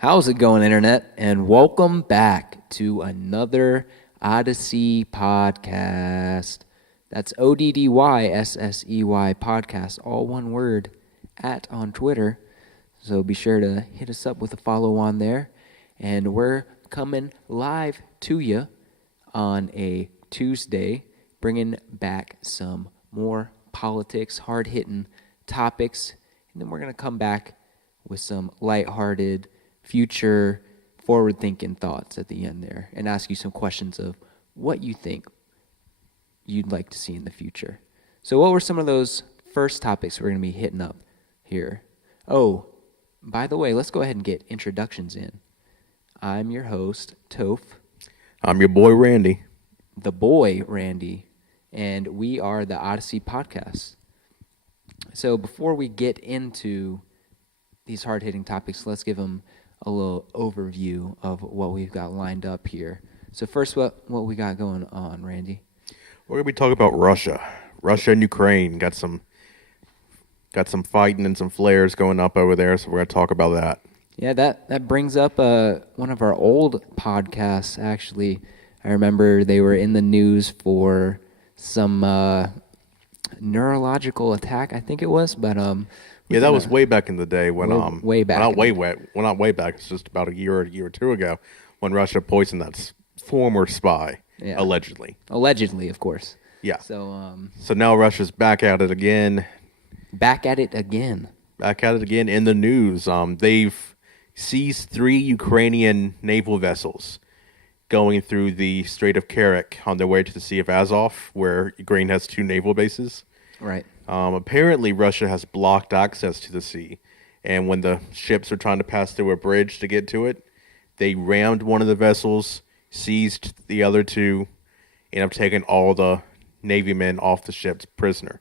How's it going, Internet? And welcome back to another Odyssey podcast. That's ODDYSSEY podcast, all one word, on Twitter. So be sure to hit us up with a follow on there. And we're coming live to you on a Tuesday, bringing back some more politics, hard-hitting topics. And then we're going to come back with some lighthearted, future, forward-thinking thoughts at the end there and ask you some questions of what you think you'd like to see in the future. So what were some of those first topics we're going to be hitting up here? Oh, by the way, let's go ahead and get introductions in. I'm your host, Toph. I'm your boy, Randy. The boy, Randy. And we are the OddysseyPodcast. So before we get into these hard-hitting topics, let's give them a little overview of what we've got lined up here. So first, what we got going on, Randy? We're going to be talking about Russia. Russia and Ukraine got some fighting and some flares going up over there, so we're going to talk about that. Yeah, that brings up one of our old podcasts, actually. I remember they were in the news for some neurological attack, I think it was, but yeah, that was way back in the day when way back. Not way back. It's just about a year or two ago when Russia poisoned that former spy, allegedly. Allegedly, of course. Yeah. So now Russia's back at it again. Back at it again In the news. They've seized 3 Ukrainian naval vessels going through the Strait of Kerch on their way to the Sea of Azov, where Ukraine has 2 naval bases. Right. Apparently, Russia has blocked access to the sea, and when the ships are trying to pass through a bridge to get to it, they rammed one of the vessels, seized the other 2, and have taken all the Navy men off the ships prisoner.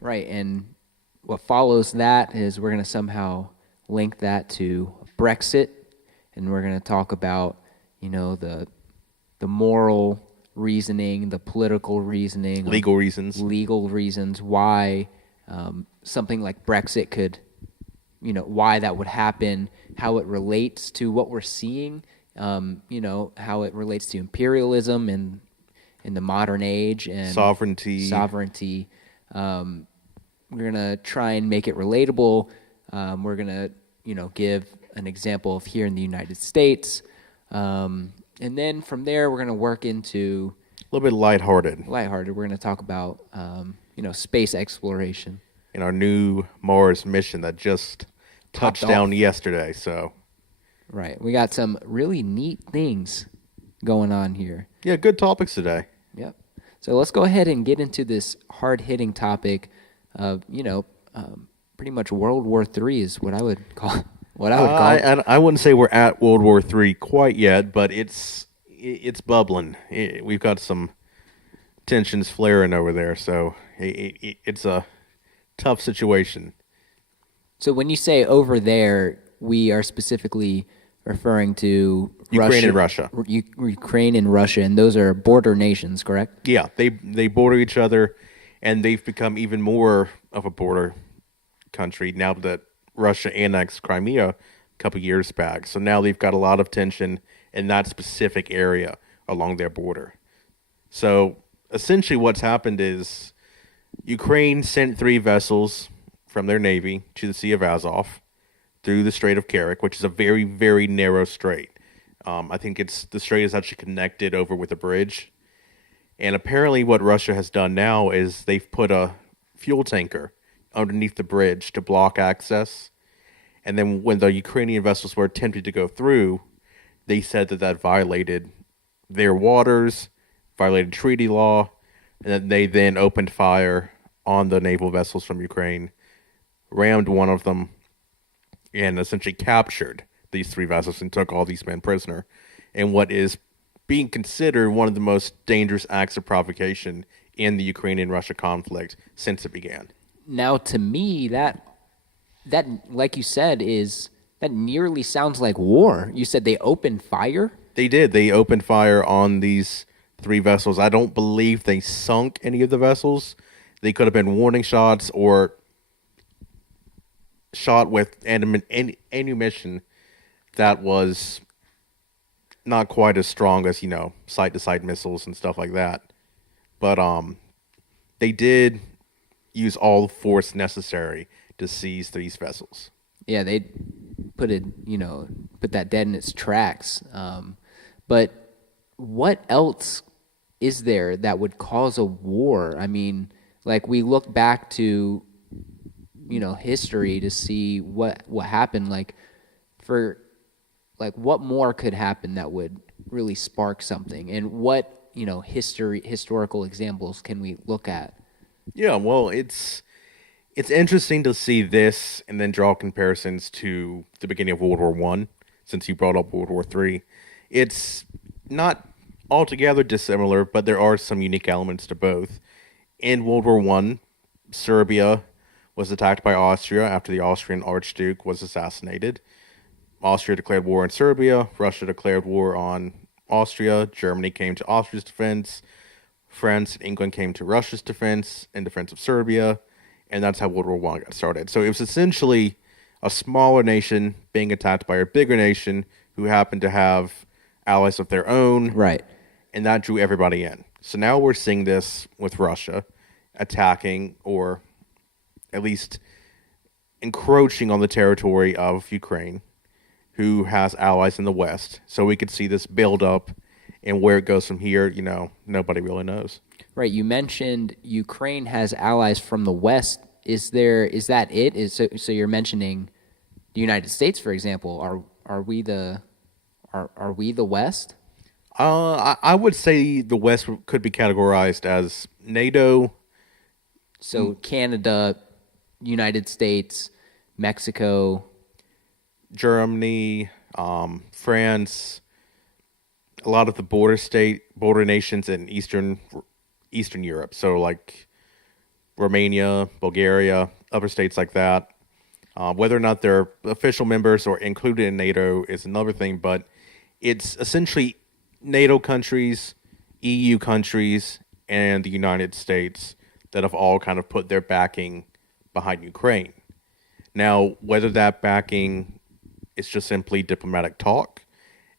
Right, and what follows that is we're going to somehow link that to Brexit, and we're going to talk about, the moral reasoning, the political reasoning, legal reasons why something like Brexit could, why that would happen, how it relates to what we're seeing, how it relates to imperialism and in the modern age and sovereignty. We're gonna try and make it relatable. We're gonna, give an example of here in the United States. And then from there, we're going to work into a little bit lighthearted. We're going to talk about, space exploration. In our new Mars mission that just touched down yesterday. So, right. We got some really neat things going on here. Yeah, good topics today. Yep. So let's go ahead and get into this hard-hitting topic of, pretty much World War III is what I would call it. I wouldn't say we're at World War III quite yet, but it's bubbling. We've got some tensions flaring over there, so it's a tough situation. So when you say over there, we are specifically referring to Ukraine and Russia. Ukraine and Russia, and those are border nations, correct? Yeah, they border each other, and they've become even more of a border country now that Russia annexed Crimea a couple years back. So now they've got a lot of tension in that specific area along their border. So essentially what's happened is Ukraine sent 3 vessels from their navy to the Sea of Azov through the Strait of Kerch, which is a very, very narrow strait. I think the strait is actually connected over with a bridge. And apparently what Russia has done now is they've put a fuel tanker underneath the bridge to block access. And then when the Ukrainian vessels were attempting to go through, they said that violated their waters, violated treaty law, and then they then opened fire on the naval vessels from Ukraine, rammed one of them, and essentially captured these 3 vessels and took all these men prisoner in what is being considered one of the most dangerous acts of provocation in the Ukrainian-Russia conflict since it began. Now, to me, that like you said, that nearly sounds like war. You said they opened fire? They did. They opened fire on these 3 vessels. I don't believe they sunk any of the vessels. They could have been warning shots or shot with ammunition that was not quite as strong as, site-to-site missiles and stuff like that. But they did use all the force necessary to seize these vessels. Yeah, they put that dead in its tracks. But what else is there that would cause a war? I mean, like we look back to, history to see what happened. What more could happen that would really spark something, and what historical examples can we look at? Yeah, well, it's interesting to see this and then draw comparisons to the beginning of World War One, since you brought up World War Three. It's not altogether dissimilar, but there are some unique elements to both. In World War One, Serbia was attacked by Austria after the Austrian Archduke was assassinated. Austria declared war on Serbia. Russia declared war on Austria. Germany came to Austria's defense. France and England came to Russia's defense in defense of Serbia. And that's how World War One got started. So it was essentially a smaller nation being attacked by a bigger nation who happened to have allies of their own. Right. And that drew everybody in. So now we're seeing this with Russia attacking, or at least encroaching on the territory of Ukraine, who has allies in the West. So we could see this build up, and where it goes from here, nobody really knows. Right. You mentioned Ukraine has allies from the West. Is that it? So you're mentioning the United States, for example. Are we the West? I would say the West could be categorized as NATO. So Canada, United States, Mexico, Germany, France, a lot of the border nations in Eastern Europe. So like Romania, Bulgaria, other states like that. Whether or not they're official members or included in NATO is another thing, but it's essentially NATO countries, EU countries, and the United States that have all kind of put their backing behind Ukraine. Now, whether that backing is just simply diplomatic talk,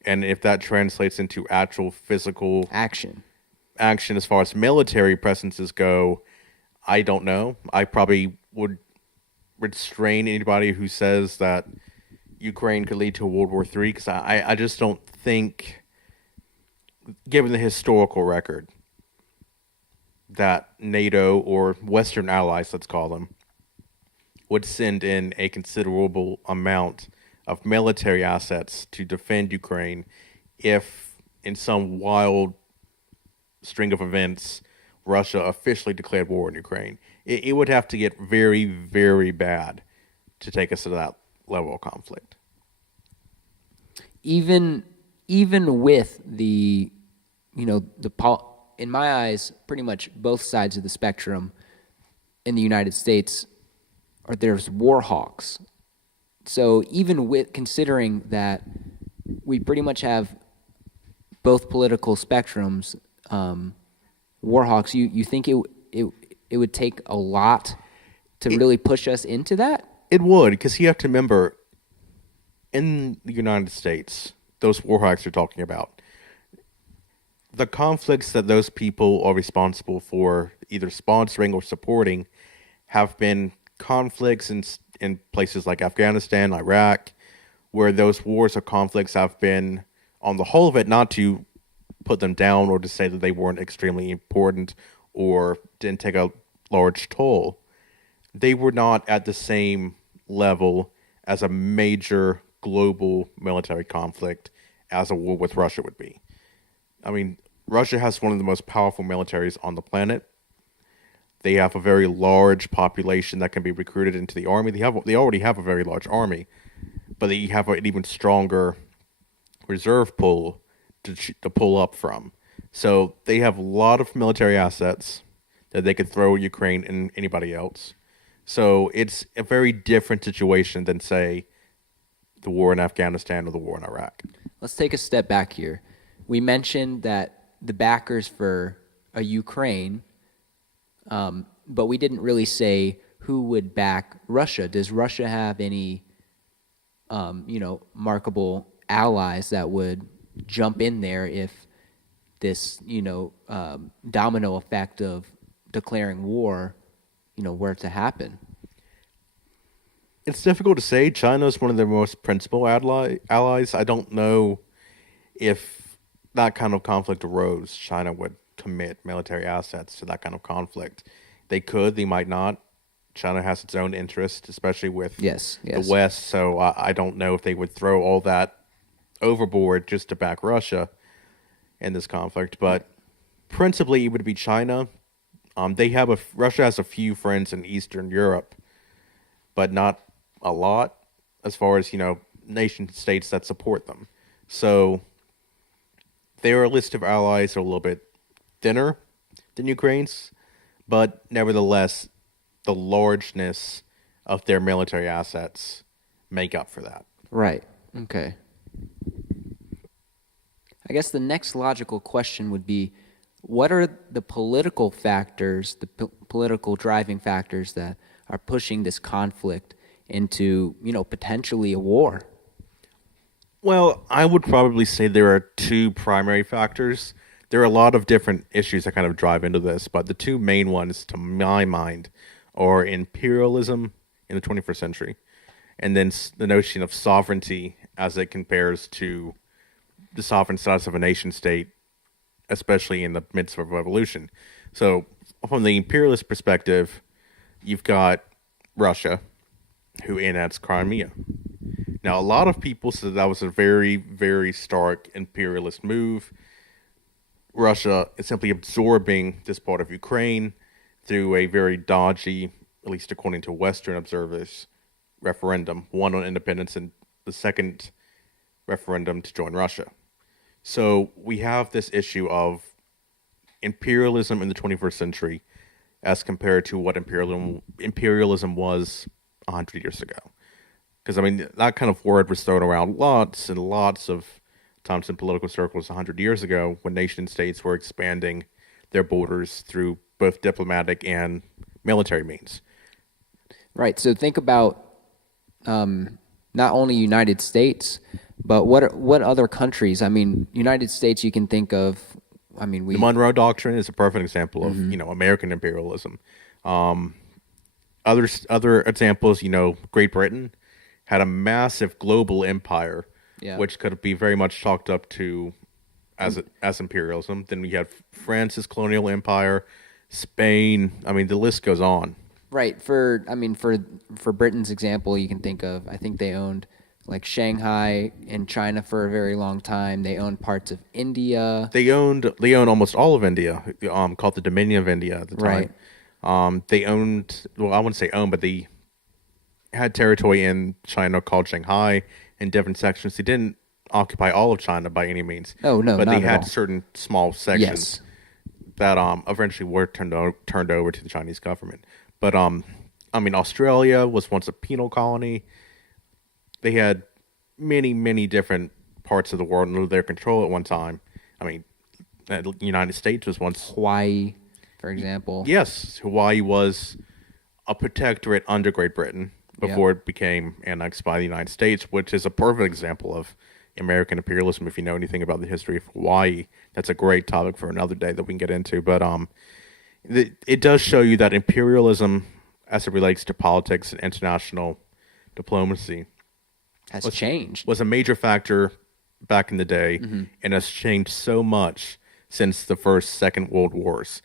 and if that translates into actual physical action as far as military presences go, I don't know. I probably would restrain anybody who says that Ukraine could lead to World War III, because I just don't think, given the historical record, that NATO or Western allies, let's call them, would send in a considerable amount of military assets to defend Ukraine if, in some wild string of events, Russia officially declared war on Ukraine. It would have to get very, very bad to take us to that level of conflict. Even with the, in my eyes, pretty much both sides of the spectrum in the United States, there's war hawks. So even with considering that we pretty much have both political spectrums, war hawks, you think it would take a lot to really push us into that? It would, because you have to remember, in the United States, those war hawks you're talking about, the conflicts that those people are responsible for either sponsoring or supporting have been conflicts in places like Afghanistan, Iraq, where those wars or conflicts have been, on the whole of it, not to put them down or to say that they weren't extremely important or didn't take a large toll. They were not at the same level as a major global military conflict as a war with Russia would be. I mean, Russia has one of the most powerful militaries on the planet. They have a very large population that can be recruited into the army. They already have a very large army, but they have an even stronger reserve pool to pull up from. So they have a lot of military assets that they could throw at Ukraine and anybody else. So it's a very different situation than, say, the war in Afghanistan or the war in Iraq. Let's take a step back here. We mentioned that the backers for a Ukraine, but we didn't really say who would back Russia. Does Russia have any markable allies that would jump in there if this, domino effect of declaring war, were to happen. It's difficult to say. China is one of their most principal allies. I don't know if that kind of conflict arose, China would commit military assets to that kind of conflict. They could, they might not. China has its own interest, especially with Yes. the West. So I don't know if they would throw all that overboard just to back Russia in this conflict. But principally, it would be China. Russia has a few friends in Eastern Europe, but not a lot as far as nation states that support them. So their list of allies are a little bit thinner than Ukraine's, but nevertheless, the largeness of their military assets make up for that. Right. Okay. I guess the next logical question would be, what are the political factors, the political driving factors that are pushing this conflict into, potentially a war? Well, I would probably say there are two primary factors. There are a lot of different issues that kind of drive into this, but the two main ones, to my mind, are imperialism in the 21st century, and then the notion of sovereignty as it compares to the sovereign status of a nation state, especially in the midst of a revolution. So, from the imperialist perspective, you've got Russia, who annexed Crimea. Now, a lot of people said that was a very, very stark imperialist move. Russia is simply absorbing this part of Ukraine through a very dodgy, at least according to Western observers, referendum, one on independence and the second referendum to join Russia. So we have this issue of imperialism in the 21st century as compared to what imperialism was 100 years ago. Because, that kind of word was thrown around lots and lots of times in political circles 100 years ago when nation states were expanding their borders through both diplomatic and military means. Right. So think about not only United States, but what other countries? United States, you can think of. The Monroe Doctrine is a perfect example of American imperialism. Other examples, Great Britain had a massive global empire, which could be very much chalked up to as imperialism. Then we have France's colonial empire, Spain. The list goes on. Right. For Britain's example, you can think of, I think they owned like Shanghai in China for a very long time. They owned parts of India. They owned almost all of India, called the Dominion of India at the time. Right. They owned, well, I wouldn't say owned, but they had territory in China called Shanghai in different sections. They didn't occupy all of China by any means. Oh, no, but not they had all. certain small sections that eventually were turned over to the Chinese government. But Australia was once a penal colony. They had many, many different parts of the world under their control at one time. The United States was once Hawaii, for example. Yes, Hawaii was a protectorate under Great Britain before it became annexed by the United States, which is a perfect example of American imperialism. If you know anything about the history of Hawaii, that's a great topic for another day that we can get into. But it does show you that imperialism, as it relates to politics and international diplomacy, has changed. Was a major factor back in the day, and has changed so much since the Second World Wars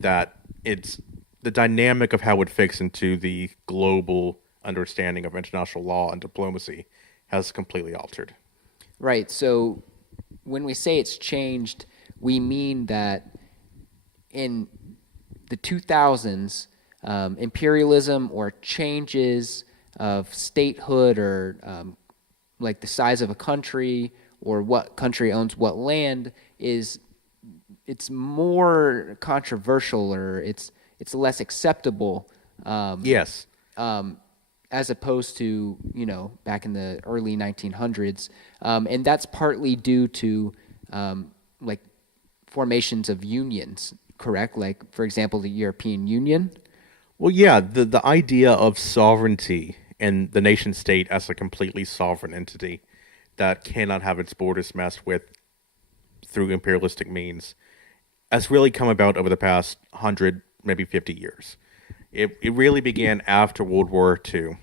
that it's the dynamic of how it fits into the global understanding of international law and diplomacy has completely altered. Right. So when we say it's changed, we mean that in the 2000s, imperialism or changes of statehood or like the size of a country or what country owns what land it's more controversial, or it's less acceptable. Yes. As opposed to, back in the early 1900s. And that's partly due to like formations of unions, correct? Like, for example, the European Union. Well, yeah, the idea of sovereignty and the nation state as a completely sovereign entity that cannot have its borders messed with through imperialistic means has really come about over the past 100, maybe 50 years. It really began after World War II,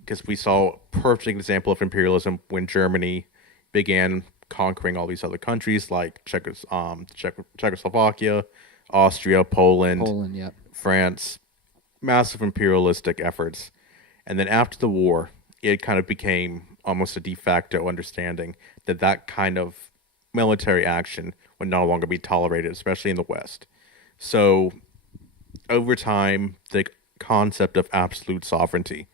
because we saw a perfect example of imperialism when Germany began conquering all these other countries like Czechoslovakia, Austria, Poland, yep. France, massive imperialistic efforts. And then after the war, it kind of became almost a de facto understanding that that kind of military action would no longer be tolerated, especially in the West. So over time, the concept of absolute sovereignty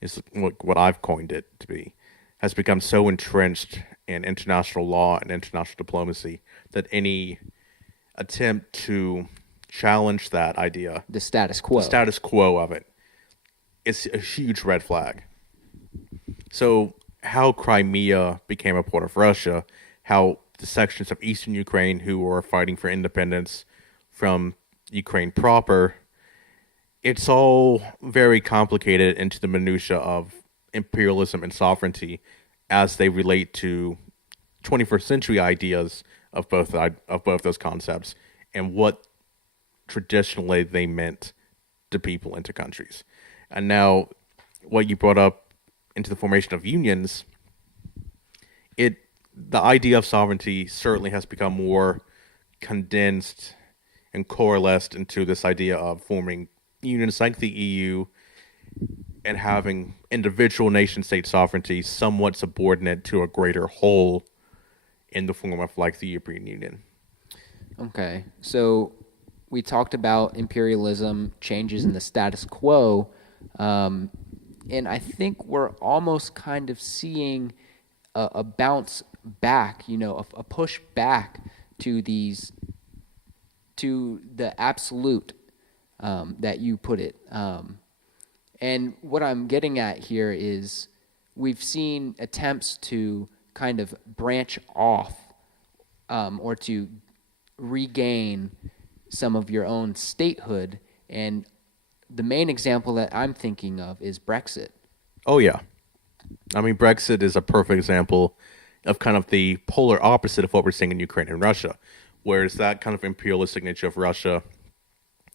is what I've coined it to be, has become so entrenched in international law and international diplomacy that any attempt to challenge that idea, The status the quo. status quo of it, is a huge red flag. So how Crimea became a part of Russia, how the sections of eastern Ukraine who were fighting for independence from Ukraine proper, it's all very complicated into the minutia of imperialism and sovereignty as they relate to 21st century ideas of both those concepts and what traditionally they meant to people and to countries. And now what you brought up into the formation of unions, the idea of sovereignty certainly has become more condensed and coalesced into this idea of forming unions like the EU and having individual nation-state sovereignty somewhat subordinate to a greater whole in the form of like the European Union. Okay, so we talked about imperialism, changes in the status quo, and I think we're almost kind of seeing a bounce back, a push back to the absolute that you put it. And what I'm getting at here is we've seen attempts to kind of branch off or to regain some of your own statehood. And the main example that I'm thinking of is Brexit. Oh, yeah. I mean, Brexit is a perfect example of kind of the polar opposite of what we're seeing in Ukraine and Russia, whereas that kind of imperialistic nature of Russia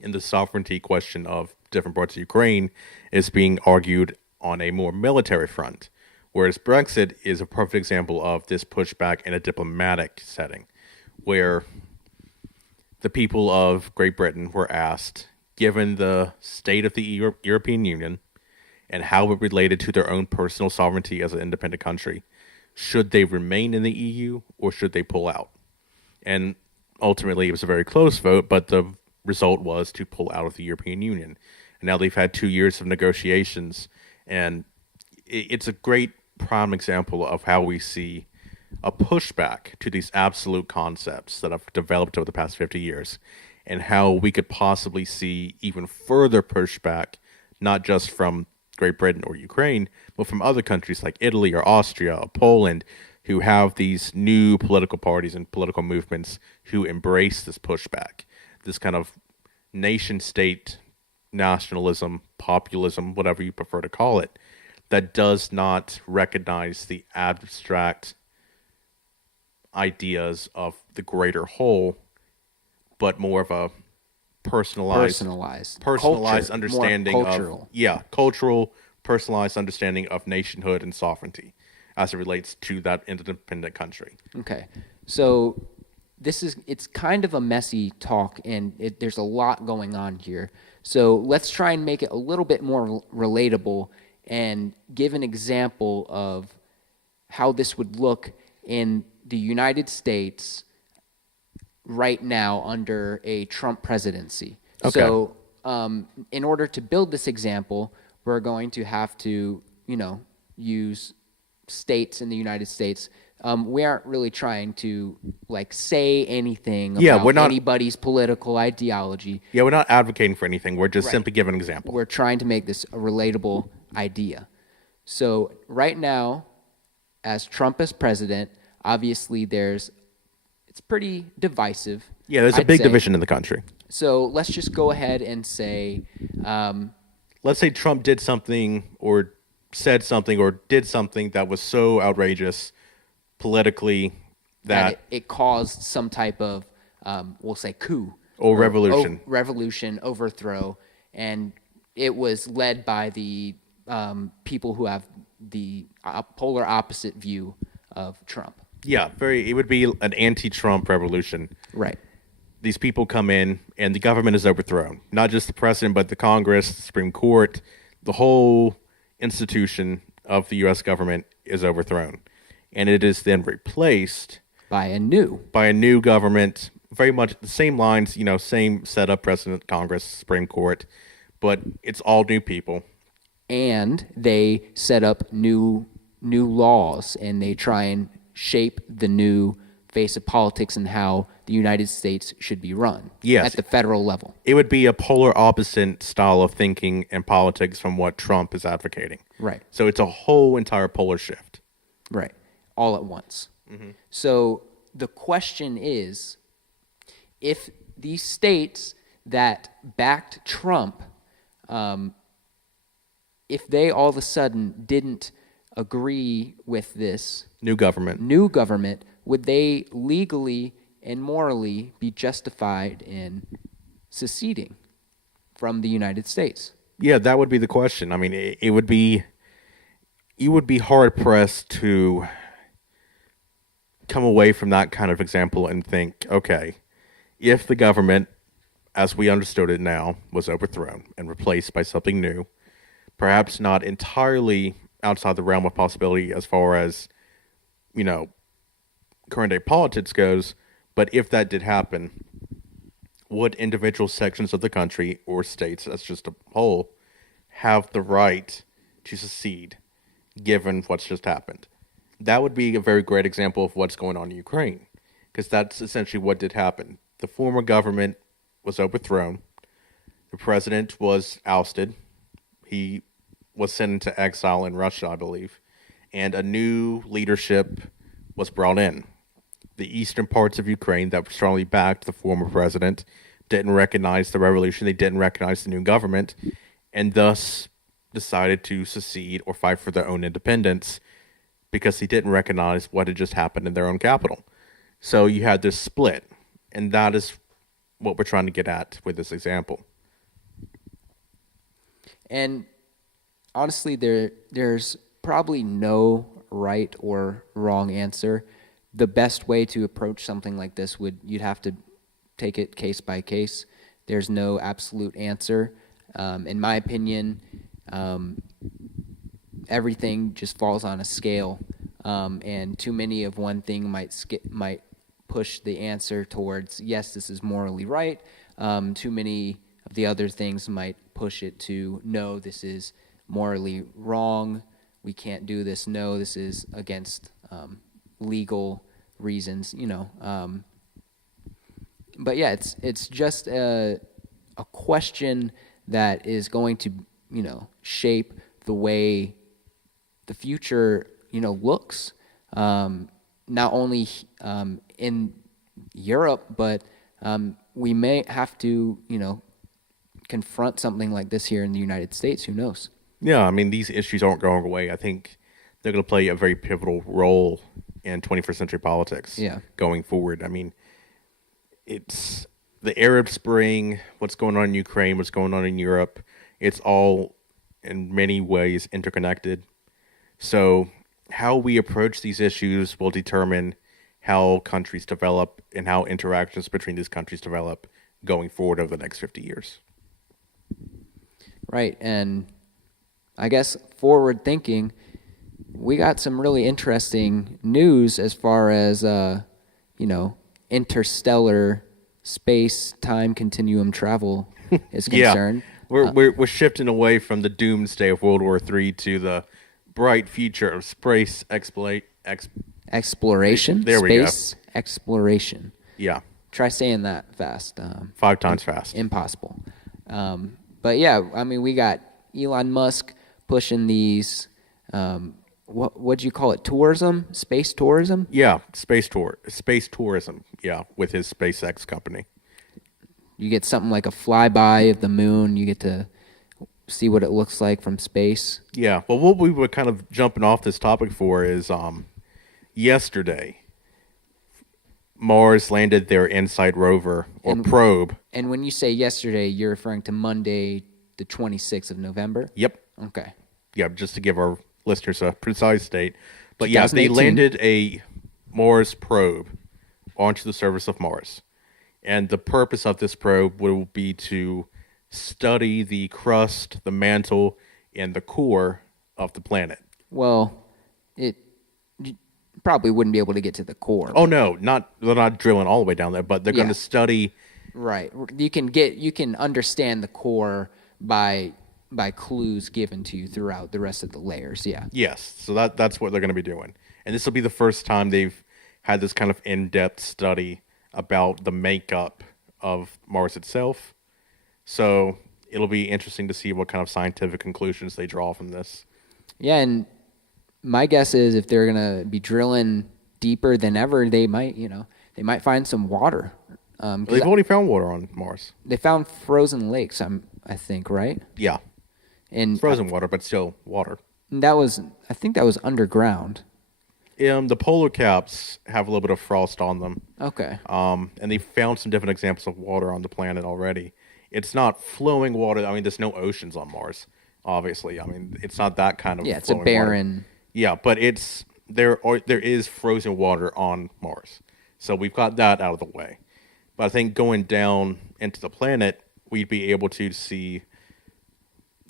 and the sovereignty question of different parts of Ukraine is being argued on a more military front, whereas Brexit is a perfect example of this pushback in a diplomatic setting, where the people of Great Britain were asked, given the state of the European Union and how it related to their own personal sovereignty as an independent country, should they remain in the EU or should they pull out? And ultimately, it was a very close vote, but the result was to pull out of the European Union. And now they've had 2 years of negotiations, and it's a great prime example of how we see a pushback to these absolute concepts that have developed over the past 50 years, and how we could possibly see even further pushback, not just from Great Britain or Ukraine, but from other countries like Italy or Austria or Poland, who have these new political parties and political movements who embrace this pushback, this kind of nation-state nationalism, populism, whatever you prefer to call it, that does not recognize the abstract ideas of the greater whole, but more of a personalized Culture, understanding more cultural. Cultural, personalized understanding of nationhood and sovereignty as it relates to that independent country. Okay, so it's kind of a messy talk, and there's a lot going on here. So let's try and make it a little bit more relatable and give an example of how this would look in the United States right now under a Trump presidency. Okay. So in order to build this example, we're going to have to, use states in the United States. We aren't really trying to say anything about anybody's political ideology. Yeah, we're not advocating for anything. We're just simply giving an example. We're trying to make this a relatable idea. So right now, as Trump is president, obviously it's pretty divisive. Yeah, there's a big division in the country. So let's just go ahead and say, let's say Trump did something or said something or did something that was so outrageous politically that it caused some type of, we'll say, coup or revolution. revolution, overthrow, and it was led by the people who have the polar opposite view of Trump. Yeah, it would be an anti-Trump revolution. Right. These people come in and the government is overthrown. Not just the president, but the Congress, the Supreme Court, the whole institution of the U.S. government is overthrown. And it is then replaced by a new government, very much the same lines, same setup, president, Congress, Supreme Court, but it's all new people. And they set up new laws, and they try and shape the new face of politics and how the United States should be run at the federal level. It would be a polar opposite style of thinking and politics from what Trump is advocating. Right. So it's a whole entire polar shift. Right. All at once. Mm-hmm. So the question is, if these states that backed Trump, if they all of a sudden didn't agree with this new government, would they legally and morally be justified in seceding from the United States? Yeah, that would be the question. I mean, you would be hard pressed to come away from that kind of example and think, okay, if the government, as we understood it now, was overthrown and replaced by something new, perhaps not entirely outside the realm of possibility as far as, current day politics goes, but if that did happen, would individual sections of the country or states as just a whole have the right to secede given what's just happened? That would be a very great example of what's going on in Ukraine, because that's essentially what did happen. The former government was overthrown. The president was ousted. He was sent into exile in Russia, I believe, and a new leadership was brought in. The eastern parts of Ukraine that strongly backed the former president didn't recognize the revolution. They didn't recognize the new government, and thus decided to secede or fight for their own independence because they didn't recognize what had just happened in their own capital. So you had this split, and that is what we're trying to get at with this example. And honestly, there's probably no right or wrong answer. The best way to approach something like this you'd have to take it case by case. There's no absolute answer. In my opinion, everything just falls on a scale, and too many of one thing might push the answer towards, yes, this is morally right. Too many of the other things might push it to, no, this is morally wrong. We can't do this. No, this is against legal reasons, But yeah, it's just a question that is going to, shape the way the future, looks. Not only in Europe, but we may have to, confront something like this here in the United States. Who knows? Yeah, I mean, these issues aren't going away. I think they're going to play a very pivotal role in 21st century politics going forward. I mean, it's the Arab Spring, what's going on in Ukraine, what's going on in Europe. It's all in many ways interconnected. So how we approach these issues will determine how countries develop and how interactions between these countries develop going forward over the next 50 years. Right, and I guess forward thinking, we got some really interesting news as far as, interstellar space-time continuum travel is concerned. We're shifting away from the doomsday of World War III to the bright future of space exploration. There we go. Space exploration. Yeah. Try saying that fast. 5 times fast. Impossible. But yeah, I mean, we got Elon Musk pushing these, what do you call it? Tourism? Space tourism? Yeah, space tourism. Yeah, with his SpaceX company. You get something like a flyby of the moon. You get to see what it looks like from space. Yeah. Well, what we were kind of jumping off this topic for is yesterday, Mars landed their InSight rover or probe. And when you say yesterday, you're referring to Monday, the 26th of November? Yep. Okay. Yeah, just to give our listeners a precise date. But yeah, they 2018. landed a Mars probe onto the surface of Mars. And the purpose of this probe will be to study the crust, the mantle, and the core of the planet. Well, you probably wouldn't be able to get to the core. Oh no, they're not drilling all the way down there, but they're going to study. Right. You can understand the core by clues given to you throughout the rest of the layers. Yeah. Yes, so that's what they're going to be doing, and this will be the first time they've had this kind of in-depth study about the makeup of Mars itself. So it'll be interesting to see what kind of scientific conclusions they draw from this. Yeah, and my guess is if they're gonna be drilling deeper than ever, they might find some water. They've already found water on Mars. They found frozen lakes. I think, right? Yeah, And frozen water, but still water. I think that was underground. The polar caps have a little bit of frost on them. Okay. And they found some different examples of water on the planet already. It's not flowing water. I mean, there's no oceans on Mars, obviously. I mean, it's not that kind of. Yeah, it's a flowing barren. water. Yeah, but there is frozen water on Mars, so we've got that out of the way. But I think going down into the planet, we'd be able to see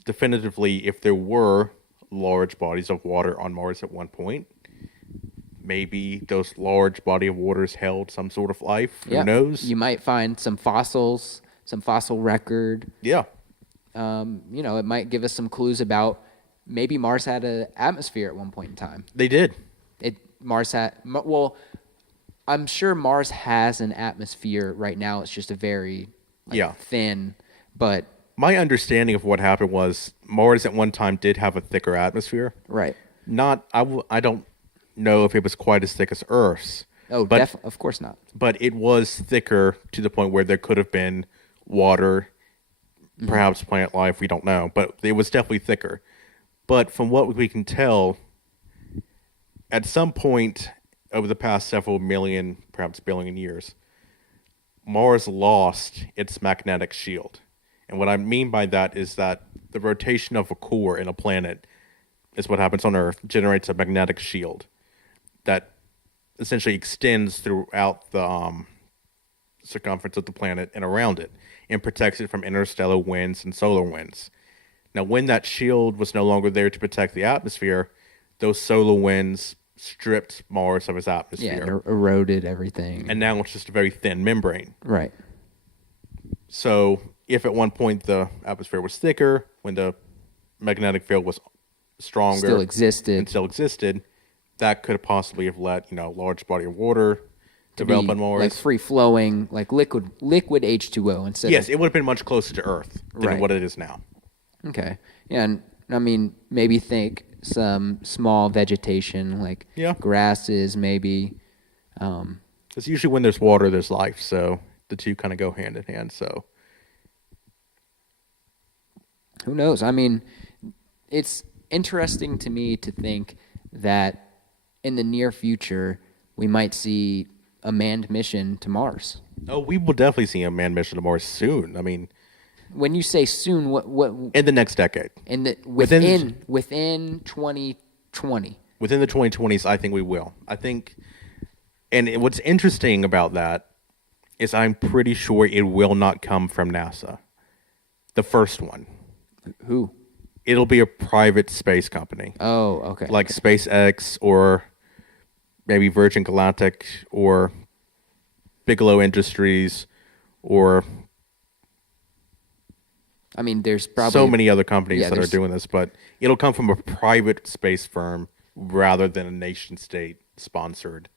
definitively if there were large bodies of water on Mars at one point. Maybe those large body of waters held some sort of life. Yeah. Who knows? You might find some fossils, some fossil record. Yeah. It might give us some clues about maybe Mars had an atmosphere at one point in time. They did. I'm sure Mars has an atmosphere right now. It's just a very thin, but my understanding of what happened was Mars at one time did have a thicker atmosphere. right. I don't know if it was quite as thick as Earth's. Oh, of course not. But it was thicker to the point where there could have been water, perhaps plant life, we don't know. But it was definitely thicker. But from what we can tell, at some point over the past several million, perhaps billion years, Mars lost its magnetic shield. And what I mean by that is that the rotation of a core in a planet is what happens on Earth, generates a magnetic shield that essentially extends throughout the circumference of the planet and around it and protects it from interstellar winds and solar winds. Now, when that shield was no longer there to protect the atmosphere, those solar winds stripped Mars of its atmosphere. Yeah, and eroded everything. And now it's just a very thin membrane. Right. So if at one point the atmosphere was thicker, when the magnetic field was stronger, Still existed, that could possibly have let a large body of water develop on Mars, like free flowing, like liquid H2O instead. Yes, it would have been much closer to Earth than what it is now. Okay, yeah, and I mean maybe think some small vegetation like grasses, maybe. It's usually when there's water, there's life, so the two kind of go hand in hand. So who knows? I mean, it's interesting to me to think that in the near future, we might see a manned mission to Mars. Oh, we will definitely see a manned mission to Mars soon. I mean, when you say soon, what in the next decade? Within 2020. Within the 2020s, I think we will. I think, and what's interesting about that is I'm pretty sure it will not come from NASA. The first one. Who? It'll be a private space company. Oh, okay. Like SpaceX or maybe Virgin Galactic or Bigelow Industries or... I mean, there's probably... so many other companies that are doing this, but it'll come from a private space firm rather than a nation-state sponsored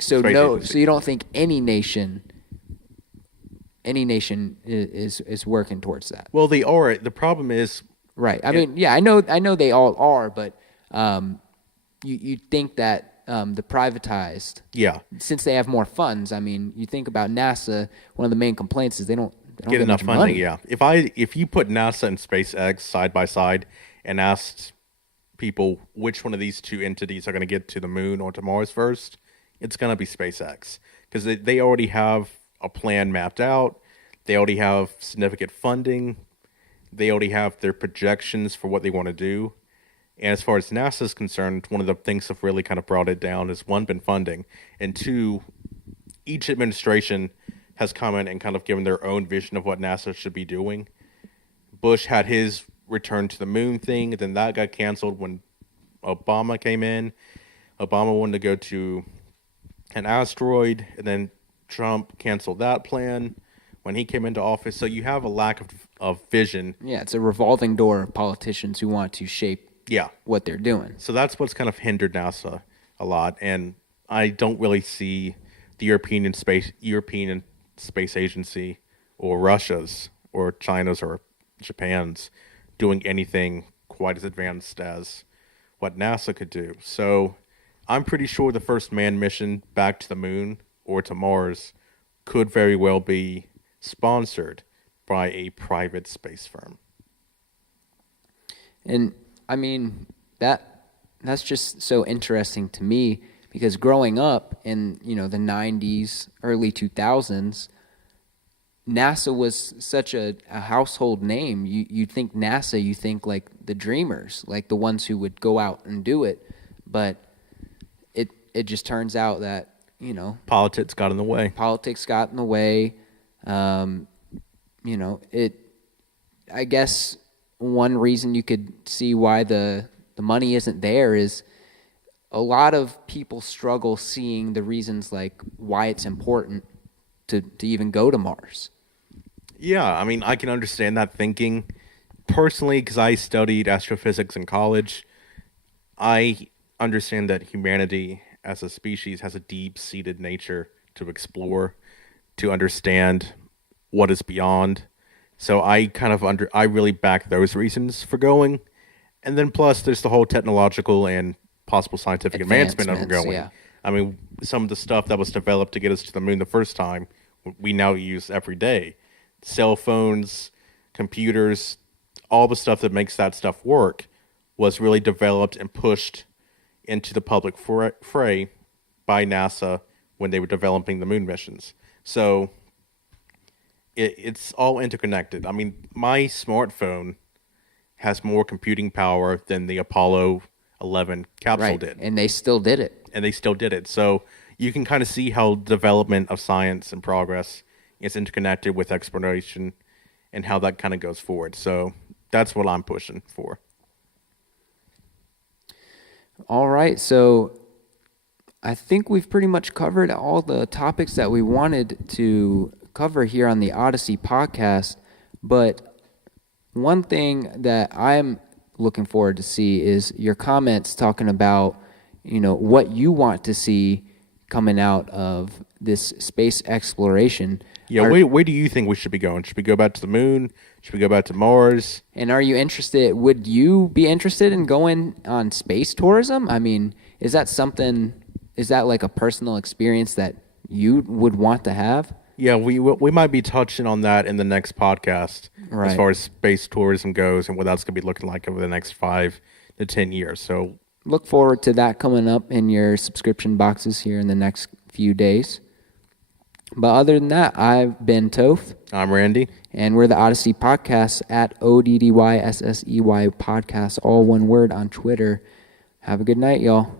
so you don't think any nation is working towards that? Well, they are. The problem is... Right. I mean, I know they all are, but you think that the privatized... Yeah. Since they have more funds, I mean, you think about NASA, one of the main complaints is they don't They don't get enough much funding. money. Yeah, if you put NASA and SpaceX side by side and asked people which one of these two entities are going to get to the moon or to Mars first, it's going to be SpaceX because they already have a plan mapped out. They already have significant funding. They already have their projections for what they want to do. And as far as NASA is concerned, one of the things that really kind of brought it down is one, been funding, and two, each administration has come in and kind of given their own vision of what NASA should be doing. Bush had his return to the moon thing, then that got canceled when Obama came in. Obama wanted to go to an asteroid, and then Trump canceled that plan when he came into office. So you have a lack of vision. Yeah, it's a revolving door of politicians who want to shape what they're doing. So that's what's kind of hindered NASA a lot, and I don't really see the European Space Agency or Russia's or China's or Japan's doing anything quite as advanced as what NASA could do. So I'm pretty sure the first manned mission back to the moon or to Mars could very well be sponsored by a private space firm. And I mean, that's just so interesting to me because growing up in, the 90s, early 2000s, NASA was such a household name. You think NASA, you think like the dreamers, like the ones who would go out and do it. But it just turns out that, Politics got in the way. I guess one reason you could see why the money isn't there is a lot of people struggle seeing the reasons like why it's important to even go to Mars. Yeah, I mean, I can understand that thinking. Personally, because I studied astrophysics in college, I understand that humanity as a species has a deep-seated nature to explore, to understand what is beyond. So I really back those reasons for going. And then plus there's the whole technological and possible scientific advancement undergoing. Yeah. I mean, some of the stuff that was developed to get us to the moon the first time, we now use every day. Cell phones, computers, all the stuff that makes that stuff work was really developed and pushed into the public fray by NASA when they were developing the moon missions. So it's all interconnected. I mean, my smartphone has more computing power than the Apollo 11 capsule did. And they still did it. So you can kind of see how development of science and progress is interconnected with exploration and how that kind of goes forward. So that's what I'm pushing for. All right, so I think we've pretty much covered all the topics that we wanted to cover here on the Odyssey podcast, but one thing that I'm looking forward to see is your comments talking about, what you want to see coming out of this space exploration. Yeah, where do you think we should be going? Should we go back to the moon? Should we go back to Mars? And are you interested, would you be interested in going on space tourism? I mean, is that like a personal experience that you would want to have? Yeah, we might be touching on that in the next podcast as far as space tourism goes and what that's going to be looking like over the next 5 to 10 years. So look forward to that coming up in your subscription boxes here in the next few days. But other than that, I've been Toph. I'm Randy. And we're the Odyssey Podcast at OddySey Podcast, all one word on Twitter. Have a good night, y'all.